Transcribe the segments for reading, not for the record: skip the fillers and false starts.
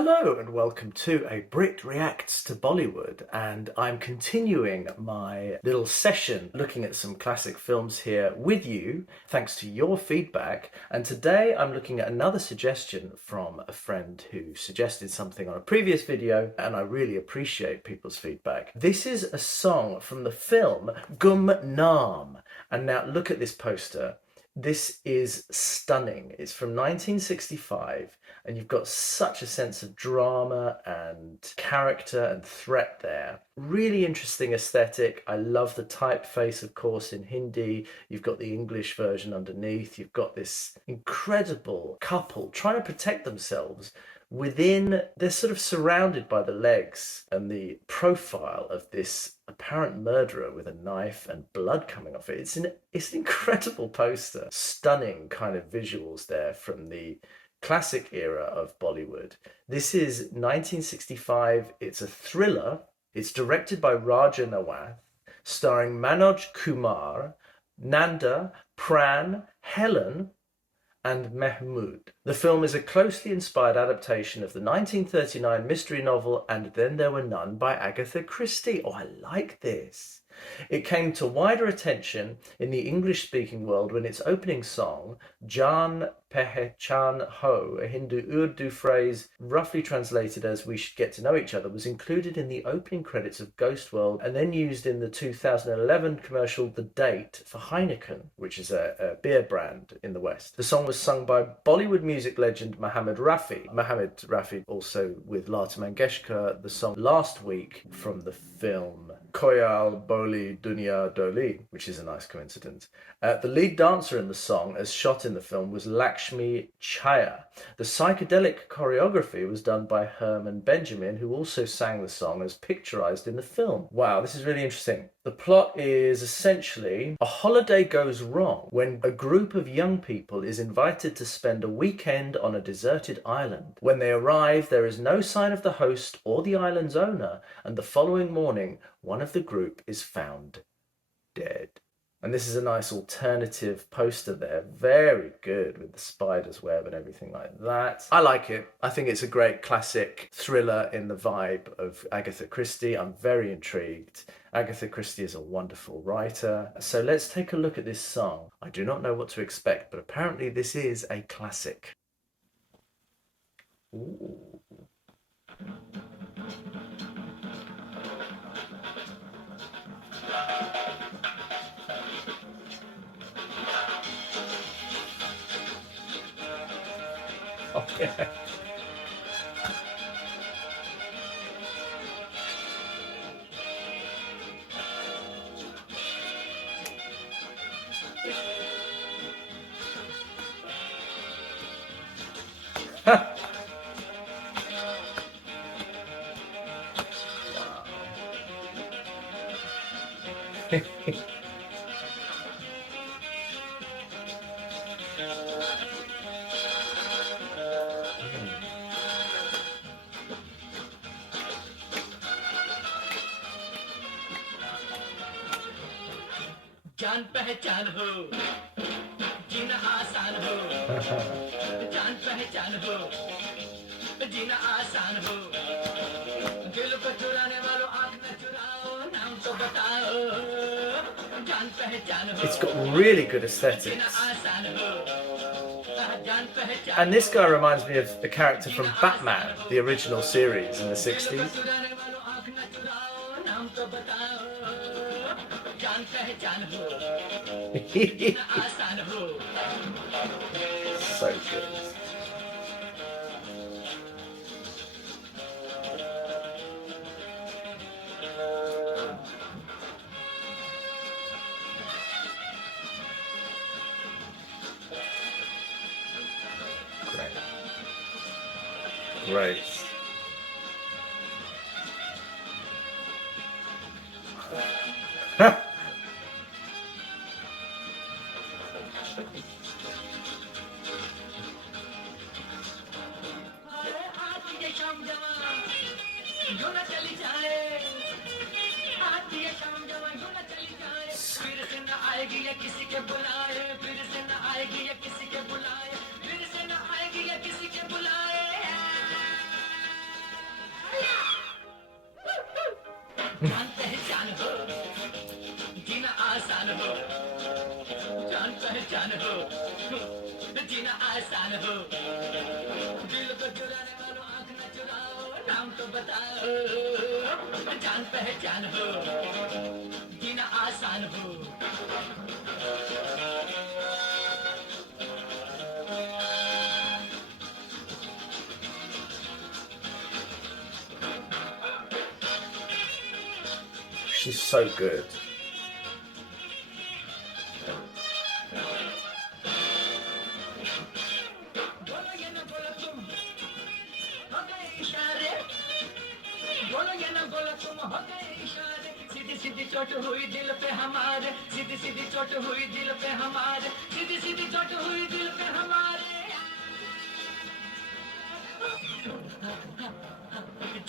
Hello and welcome to a Brit Reacts to Bollywood, and I'm continuing my little session looking at some classic films here with you thanks to your feedback. And today I'm looking at another suggestion from a friend who suggested something on a previous video, and I really appreciate people's feedback. This is a song from the film GUMNAAM, and now look at this poster. This is stunning. It's from 1965, and you've got such a sense of drama and character and threat there. Really interesting aesthetic. I love the typeface, of course, in Hindi. You've got the English version underneath. You've got this incredible couple trying to protect themselves within, they're sort of surrounded by the legs and the profile of this apparent murderer with a knife and blood coming off it. It's an incredible poster. Stunning kind of visuals there from the classic era of Bollywood. This is 1965. It's a thriller. It's directed by Raja Nawath, starring Manoj Kumar, Nanda, Pran, Helen, and Mahmood. The film is a closely inspired adaptation of the 1939 mystery novel And Then There Were None by Agatha Christie. Oh, I like this. It came to wider attention in the English-speaking world when its opening song, JAAN PEHCHAN HO, a Hindu Urdu phrase roughly translated as "we should get to know each other," was included in the opening credits of Ghost World and then used in the 2011 commercial The Date for Heineken, which is a beer brand in the West. The song was sung by Bollywood music legend Mohammed Rafi. Mohammed Rafi also with Lata Mangeshkar, the song Last Week from the film Koyal Boli Dunya Doli, which is a nice coincidence. The lead dancer in the song, as shot in the film, was LAXMI CHHAYA. The psychedelic choreography was done by Herman, who also sang the song as picturized in the film. Wow, this is really interesting. The plot is essentially a holiday goes wrong when a group of young people is invited to spend a weekend on a deserted island. When they arrive, there is no sign of the host or the island's owner, and the following morning, one of the group is found dead. And this is a nice alternative poster there. Very good with the spider's web and everything like that. I like it. I think it's a great classic thriller in the vibe of Agatha Christie. I'm very intrigued. Agatha Christie is a wonderful writer. So let's take a look at this song. I do not know what to expect, but apparently this is a classic. Ooh. Okay. जान पहचान हो जीना आसान हो जान पहचान हो जीना आसान हो दिल को चुराने वालों आँख न चुराओ नाम तो बताओ जान पहचान हो. It's got really good aesthetics. And this guy reminds me of the character from Batman, the original series in the 60s. So good. Great. जान पहचान हो जीना आसान हो जान पहचान हो जीना आसान हो दिल को चुराने वालों आंख न चुराओ नाम तो बताओ जान पहचान हो जीना आसान हो She's so good. बोलो ये ना बोलो तुम हो गए इशारे बोलो ये ना बोलो तुम हो गए इशारे सीधी सीधी चोट हुई दिल पे हमारे सीधी सीधी चोट हुई दिल पे हमारे सीधी सीधी चोट हुई दिल पे हमारे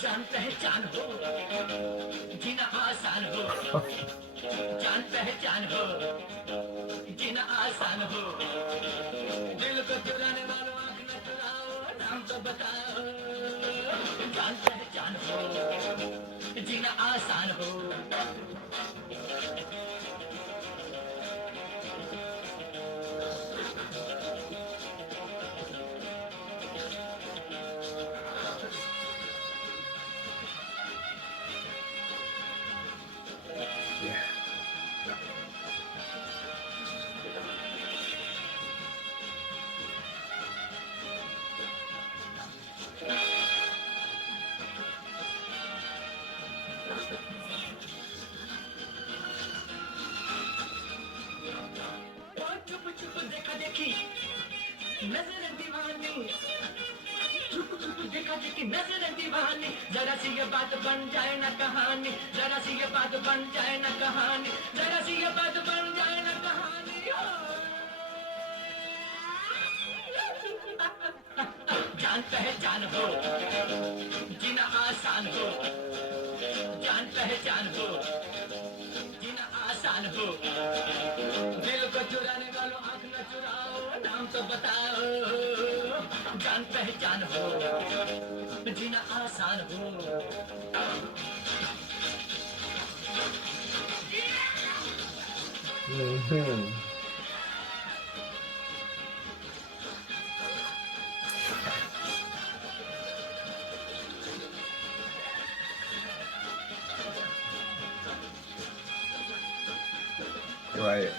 जान पहचान हो जीना आसान हो जान पहचान हो जीना आसान हो दिल को चुराने वालों आंख न चुराओ नाम तो बताओ जान पहचान हो जीना आसान हो Yeah. चुप चुप देखा देखी नजर दीवानी चुप चुप देखा देखी नजर दीवानी जरा सी ये बात बन जाए ना कहानी जरा सी ये बात बन जाए ना कहानी जरा सी ये बात बन जाए ना कहानी जान पहचान हो जीना आसान हो जान पहचान हो जीना आसान हो दिल को चुराने वालों आंख न चुराओ नाम तो बताओ जान पहचान हो जीना आसान हो Mm-hmm. Right.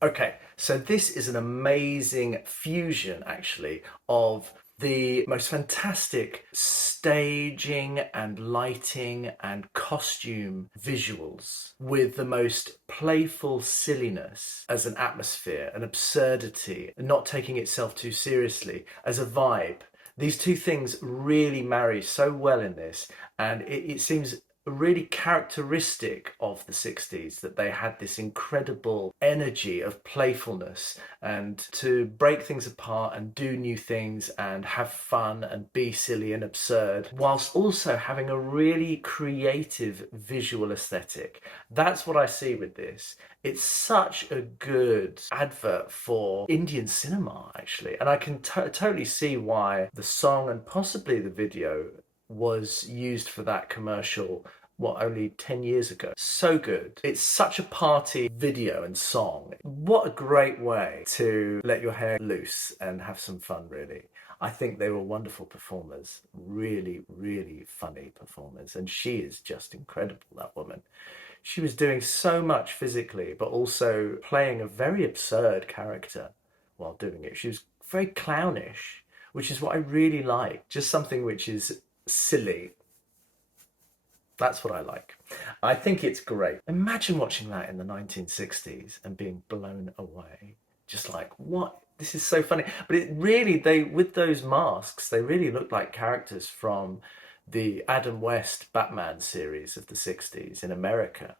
Okay, so this is an amazing fusion, actually, of the most fantastic staging and lighting and costume visuals with the most playful silliness as an atmosphere, an absurdity, not taking itself too seriously, as a vibe. These two things really marry so well in this, and it seems really characteristic of the 60s that they had this incredible energy of playfulness and to break things apart and do new things and have fun and be silly and absurd whilst also having a really creative visual aesthetic. That's what I see with this. It's such a good advert for Indian cinema, actually, and I can totally see why the song and possibly the video was used for that commercial, what, only 10 years ago. So good. It's such a party video and song. What a great way to let your hair loose and have some fun, really. I think they were wonderful performers. Really, really funny performers. And she is just incredible, that woman. She was doing so much physically, but also playing a very absurd character while doing it. She was very clownish, which is what I really like. Just something which is silly. That's what I like. I think it's great. Imagine watching that in the 1960s and being blown away. Just like, what? This is so funny. But it really, with those masks, they really look like characters from the Adam West Batman series of the 60s in America.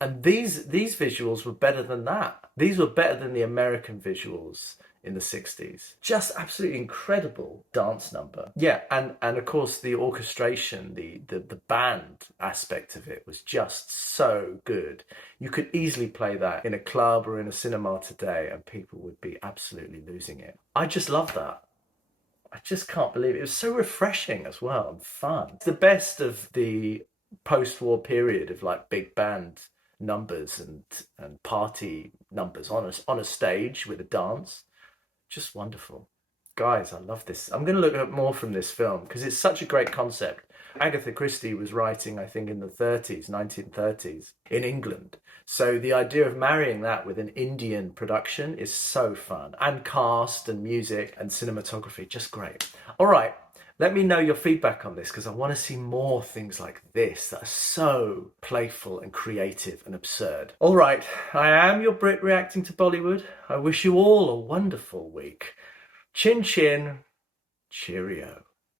And these visuals were better than that. These were better than the American visuals in the 60s. Just absolutely incredible dance number. Yeah, and of course the orchestration, the band aspect of it was just so good. You could easily play that in a club or in a cinema today and people would be absolutely losing it. I just love that. I just can't believe it. It was so refreshing as well and fun. It's the best of the post-war period of like big band numbers and party numbers on a stage with a dance. Just wonderful. Guys, I love this. I'm going to look at more from this film because it's such a great concept. Agatha Christie was writing, I think, in the 30s, 1930s, in England. So the idea of marrying that with an Indian production is so fun. And cast and music and cinematography, just great. All right, let me know your feedback on this because I want to see more things like this that are so playful and creative and absurd. All right, I am your Brit reacting to Bollywood. I wish you all a wonderful week. Chin chin, cheerio.